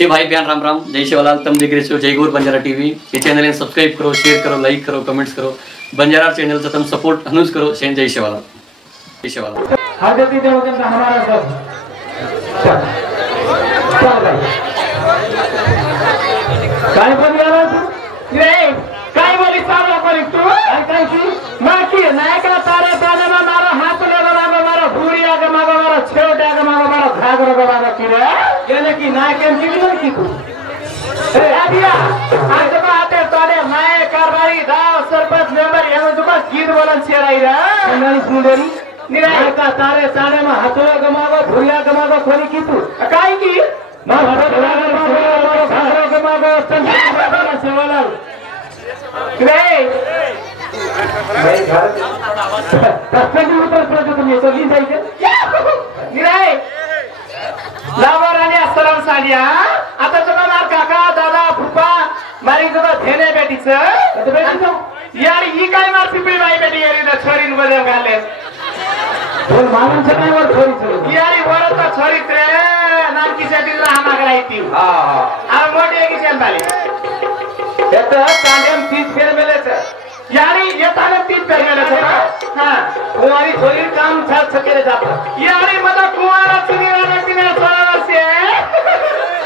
से भाई बहन राम राम, जय शिवलाल। तुम देख रहे हो जय गौर बंजारा टीवी। ये चैनल ने सब्सक्राइब करो, शेयर करो, लाइक करो, कमेंट्स करो। बंजारा चैनल से तुम सपोर्ट हनुज करो। शेन जय शिवलाल, जय शिवलाल। हाजती देव के हमारा सब चल काय बोलला तू रे? काय बोली साला करी तू? काय की माकी नायकला तारे ताने में मारो हाथ लगा मारो भूरी आगे मारो छेड़ आगे मारो भाग रगा की रे यानी कि नायक की नहीं की तू ए आदिया आज तो आते ताने मैं कारवाई दाव सरपंच मेंबर ये तो बस गीत बोलन छेराई रे नहीं सुनेरी निराय का तारे ताने में हाथ गमागो भूरिया गमागो खोली की तू काय की मां हाथ गमागो संसार सेवाला रे भाई घर तस्वीर उतर पड़े तुम ये तो ली जाइए निराय लावराने अस्सलाम सालिया आता तुम्हा मार काका दादा फुप्पा मारी तुका धेने बेटीच तो बेटी यार ही काय मार पिपळी बाई बेटी यारी द छोरीन बदल घाले बोल मानन से काय वर छोरी यारी वर तो छोरी रे नानकी साठी राहना करायती हां मोठी की चल बाले येतो कांडेम 30 फेर मेलेच यारी येताना 30 फेर मेलेच हां कुवारी छोरी काम छात सकेले जात यारी मदा कुवारा चुनीरा नटीने 16 वर्ष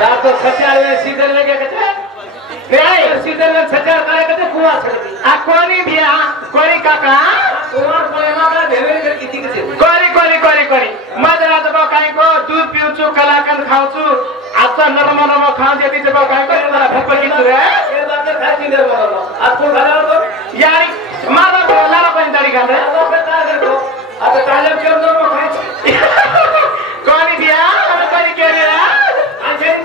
सातो सचाले सीधे लगे कते रे सीधे लगे सचार करे कते कुवा छकती आ कोनी बिया कोनी काका कुवार कोयमा का देवेरी कर किती कते कोरी मजरा जब काय को दूध पिउछु कलाकंद खाउछु आता नरम खाऊ देती जब काय को मला भक्क किछु रे ये बात खाती नरम आपको घाला तो यारी मारा बोलाला पण दारी घाले आता तालम के नरम खाई कोनी बिया हर कोरी केरी रे अंजन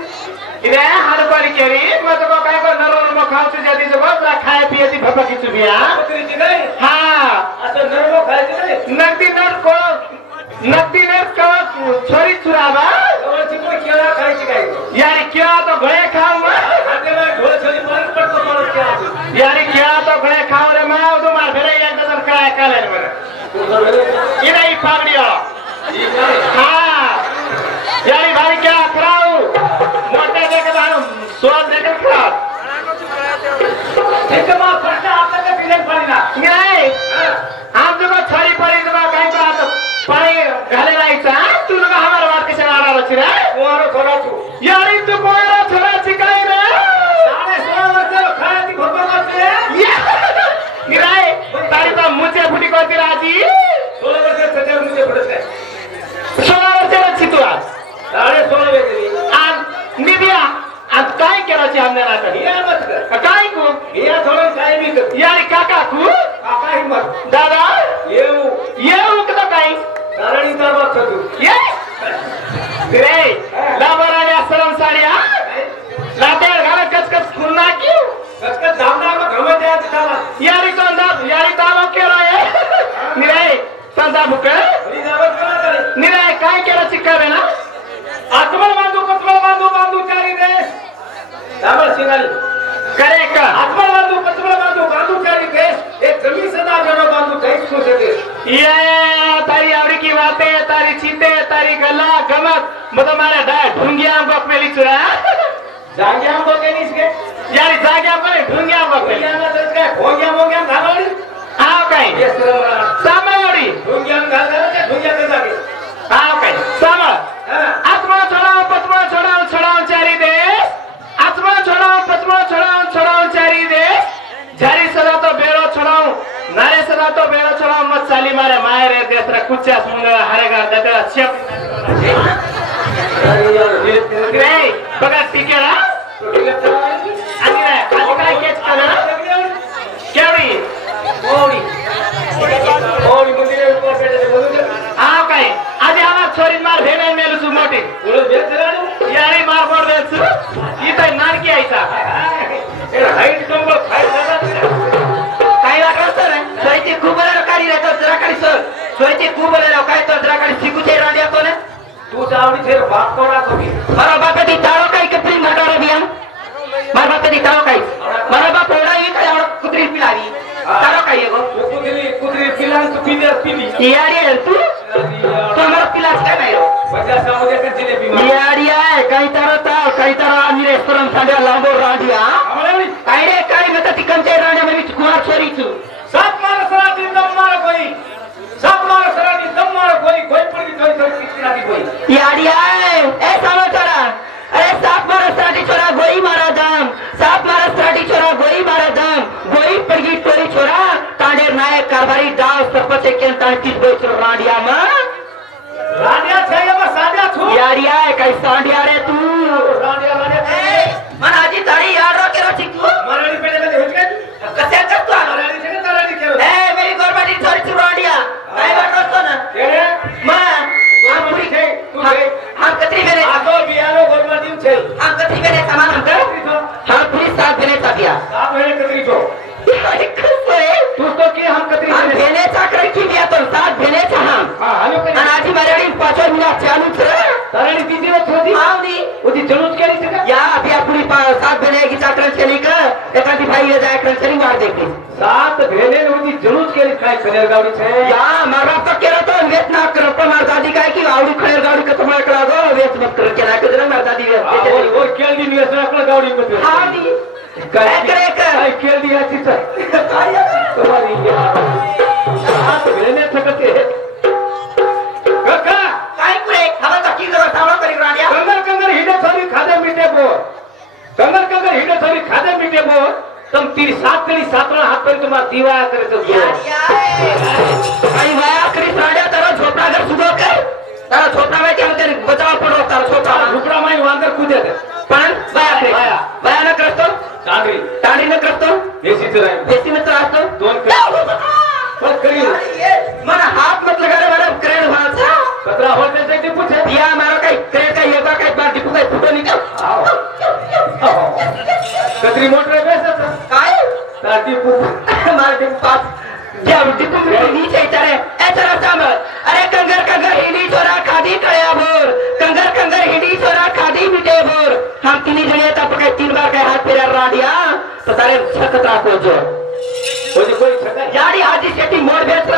इरे हर कोरी केरी मत को काय को नरम खाउछु जदी जब मला खाए पिएती भक्क किछु बिया उतरी ती नहीं हां आता नरम खाई नक्ती ने छोरी चुरावा केला खायची काय यारी क्या तो गळे खाऊ आते मैं ढोल छोरी पर तो मारो क्या यारी क्या तो गळे खाऊ रे मैं तो मार भेले एक डजन काय काले रे ये नहीं पागड़िया हां यारी भाई क्या कराऊ मोटे देके दानो सोल देके खा एक मां फटा आपका के बिलन पड़ी ना नहीं आप जो छोरी पड़ी तो काय को आतो पाई घाले राईचा तू लोग हमार बात के चला रहा रे कुवारो छोरा तू यारी तू कुवारो छोरा चिकाई रे 16.5 वर्ष खाया थी भोपा करते निराय तारी तो मुझे फुटी करती राजी 16 वर्ष सजा मुझे पड़ते 16 वर्ष अच्छी तू आज 16.5 वेगली आज निबिया आज काय करायची हमने रात हिया मत कर काय को हिया थोड़ा काय भी कर यारी काका को काका ही मत दादा येऊ कदा काय कारण इतर बात तू ये रे लावराने अस्सलाम साडिया लाते घाला कचकच खुलना क्यों कचकच दामना में घमे दे चला यारी तालो के रहे निरे संदा बुके निरे काय केला चिक्कावे ना आत्मल बांधू चारी दे दामल सिंगल करे का आत्मल बांधू चारी दे एक जमीन सदा जनो बांधू कहीं सो सके ये तारी आवड़ी की बातें तारी चीते तारी गला गमत मतलब मारे डाय ढूंगिया बक में लिचुरा जागिया बक के निसके यारी जागिया बक ढूंगिया बक में याना तो इसका भोगिया घालोड़ी आओ कहीं ये सामाड़ी ढूंगिया घालोड़ी ढूंगिया के जागे आओ कहीं सामा आत्मा छोड़ाओ चारी दे आत्मा छोड़ाओ चारी दे जारी सदा तो बेड़ो छोड़ाओ नारे सदा तो बेड़ो छोड़ाओ मत साली मारे मायरे देसरा कुच्चा सुंदर हरेगा दतरा चप रे बगा टिकेला आणि रे आज काय केच करा केवडी ओडी मंदिरे ऊपर पेटे आ काय आज आवा छोरी मार भेने मेलु सु मोटी बोलो बेचराडू यारी मार मार बेचु इथे नारकी आईचा ए हाईट कंबल खाई दादा काय लागला रे सोयती खूबरे काढी रे तो जरा काढी सर सोयती खूबरे काय तो जरा काढी सिकुचे रांडिया तो ने तू चावडी थेर बाप कोरा कभी मारा बाप ती ताळो काय के प्री मटारे बियान मार बाप ती ताळो काय मारा बाप एवढा ही काय कुत्री पिलावी ताळो काय गो कुत्री पिलान तू पिली यारी तू तो मर पिलास काय नाही 50 सामुद्र के जिलेबी यारी आहे काही तारो काही तारो आणि सांड्या लांबो रांडिया काय रे काय म्हणता ती कंचे रांड्या मध्ये कुणा चोरीच सात मार सराटी दम मार कोई सात मार सराटी दम मार कोई पड़ी थोड़ी थोड़ी कितना की कोई याडिया ए सालो छोरा अरे सात मार सराटी छोरा गोई मारा दम सात मार सराटी छोरा गोई मारा दम गोई पड़गी टोरी छोरा तांडेर नायक कारभारी दाव सरपंच के तांतीस बेच रांडिया मा रांडिया छे ये साजा छु याडिया काय सांडिया रे तू रांडिया ए मन आजी तारी यार रो के रो चिकू मराठी पेले मध्ये होत काय कसे कर तू मराठी छे तराडी केलो ए मेरी गवर्नमेंट छोरी छु रांडिया काय वाटतो ना केरे मा हम पुरी छे तू छे हम कतरी मेरे आतो बियानो गवर्नमेंट छे हम कतरी मेरे सामान हम कर हम पुलिस साथ देने चाबिया आप है कतरी छो तू तो के हम कतरी हम भेने चाकर की दिया तो साथ भेने चा हम हां हलो करे अनाजी मरेडी 5 मिनिट चालू छ तराडी दीदी रो छोदी आवदी उदी जलूस केली छे या अभी अपनी साथ भेने की चाकर चली का एकादी भाई ले जाए कर चली मार देती सात भेले उदी जलूस केली काय खनेर गावडी छे या मारा तो केरा तो वेत ना कर पण मार दादी काय की आवडी खनेर गावडी का तुम्हाला करा गो वेत मत कर के ना के मार दादी और केल दी वेस आपला गावडी मध्ये आवदी काय करे काय केल दी याची काय तुम्हारी सात भेले थकते काका काय करे हवा तो की करो सावळा करी राडिया कंगर कंगर हिडे थोड़ी खादे मीठे बो कंगर कंगर हिडे थोड़ी खादे मीठे बो तुम तेरी सात करी सातरा हाथ पर तुम्हारा दीवार करे तो आई वाया करी राडिया तारा झोपड़ा घर सुबह कर तारा झोपड़ा में क्या कर बचाव पड़ो तारा झोपड़ा रुपड़ा में वांदर कूदे थे पण वाया करे वाया न करतो टांडी न करतो देसी में त्रासतो दोन पर करी मन हाथ मत लगा रे मारा क्रेन भाषा कतरा होते से टिपू छे दिया मारो काही क्रेन का योगा काही बार टिपू काही फुटो निकल कतरी मोटर बेसत काय तार टिपू मार टिपू पास क्या टिपू में नीचे चले ए चला साम अरे कंगर कंगर हिडी छोरा खादी कया भोर कंगर कंगर हिडी छोरा खादी मिटे भोर हम तीन जने तब के 3 बार के हाथ फेरा राडिया तो तारे छकता को जो कोई छका याडी आजी सेटिंग मोड़ बेच